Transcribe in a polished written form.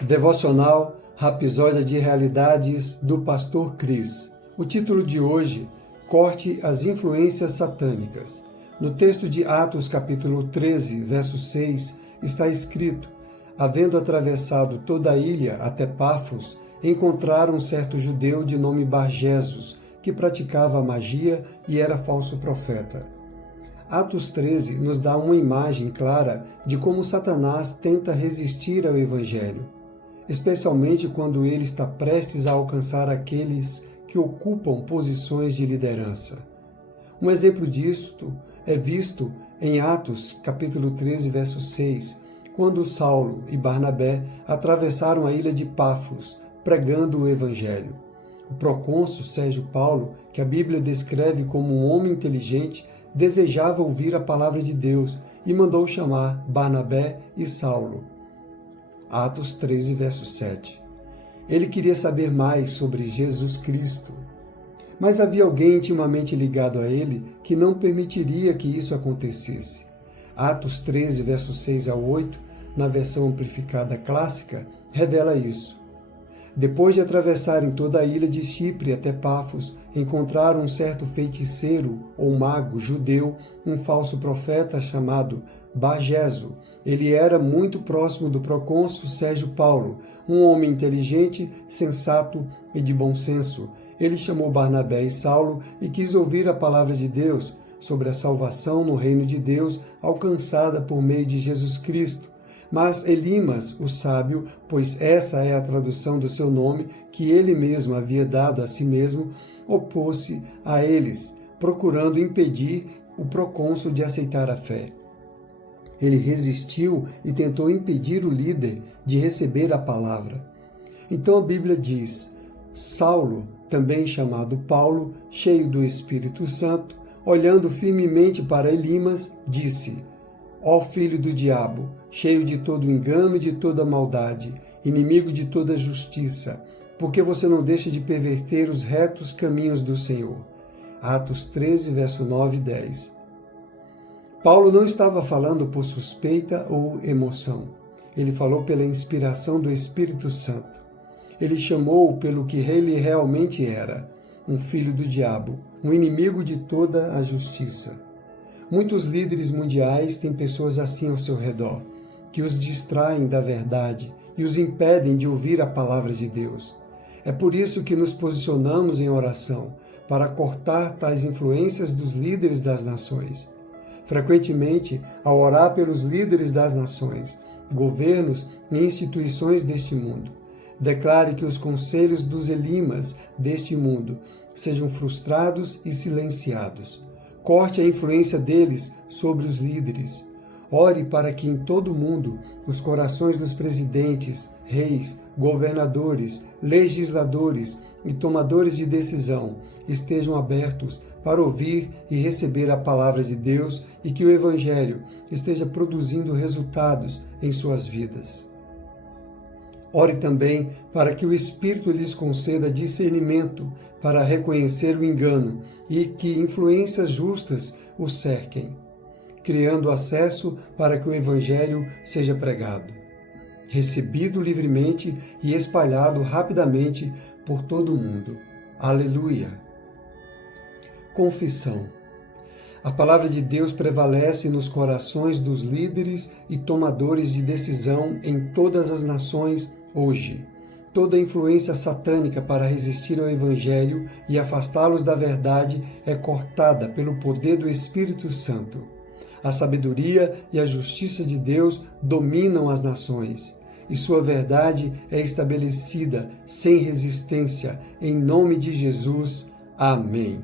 Devocional Rapsódia de Realidades do Pastor Cris. O título de hoje, Corte as influências satânicas. No texto de Atos capítulo 13, verso 6, está escrito: havendo atravessado toda a ilha até Pafos, encontraram um certo judeu de nome Bar-Jesus, que praticava magia e era falso profeta. Atos 13 nos dá uma imagem clara de como Satanás tenta resistir ao Evangelho, especialmente quando ele está prestes a alcançar aqueles que ocupam posições de liderança. Um exemplo disto é visto em Atos capítulo 13, verso 6, quando Saulo e Barnabé atravessaram a ilha de Pafos, pregando o Evangelho. O procônsul Sérgio Paulo, que a Bíblia descreve como um homem inteligente, desejava ouvir a palavra de Deus e mandou chamar Barnabé e Saulo. Atos 13, verso 7. Ele queria saber mais sobre Jesus Cristo. Mas havia alguém intimamente ligado a ele que não permitiria que isso acontecesse. Atos 13, versos 6 a 8, na versão amplificada clássica, revela isso. Depois de atravessarem toda a ilha de Chipre até Pafos, encontraram um certo feiticeiro ou mago judeu, um falso profeta chamado Bar-Jesus. Ele era muito próximo do procônsul Sérgio Paulo, um homem inteligente, sensato e de bom senso. Ele chamou Barnabé e Saulo e quis ouvir a palavra de Deus sobre a salvação no reino de Deus alcançada por meio de Jesus Cristo. Mas Elimas, o sábio, pois essa é a tradução do seu nome, que ele mesmo havia dado a si mesmo, opôs-se a eles, procurando impedir o procônsul de aceitar a fé. Ele resistiu e tentou impedir o líder de receber a palavra. Então a Bíblia diz: Saulo, também chamado Paulo, cheio do Espírito Santo, olhando firmemente para Elimas, disse: ó filho do diabo, cheio de todo engano e de toda maldade, inimigo de toda justiça, por que você não deixa de perverter os retos caminhos do Senhor? Atos 13, verso 9 e 10. Paulo não estava falando por suspeita ou emoção. Ele falou pela inspiração do Espírito Santo. Ele chamou-o pelo que ele realmente era, um filho do diabo, um inimigo de toda a justiça. Muitos líderes mundiais têm pessoas assim ao seu redor, que os distraem da verdade e os impedem de ouvir a palavra de Deus. É por isso que nos posicionamos em oração, para cortar tais influências dos líderes das nações. Frequentemente, ao orar pelos líderes das nações, governos e instituições deste mundo, declare que os conselhos dos Elimas deste mundo sejam frustrados e silenciados. Corte a influência deles sobre os líderes. Ore para que em todo o mundo os corações dos presidentes, reis, governadores, legisladores e tomadores de decisão estejam abertos para ouvir e receber a palavra de Deus e que o Evangelho esteja produzindo resultados em suas vidas. Ore também para que o Espírito lhes conceda discernimento para reconhecer o engano e que influências justas o cerquem, criando acesso para que o Evangelho seja pregado, recebido livremente e espalhado rapidamente por todo o mundo. Aleluia! Confissão. A palavra de Deus prevalece nos corações dos líderes e tomadores de decisão em todas as nações hoje. Toda influência satânica para resistir ao Evangelho e afastá-los da verdade é cortada pelo poder do Espírito Santo. A sabedoria e a justiça de Deus dominam as nações, e sua verdade é estabelecida sem resistência. Em nome de Jesus. Amém.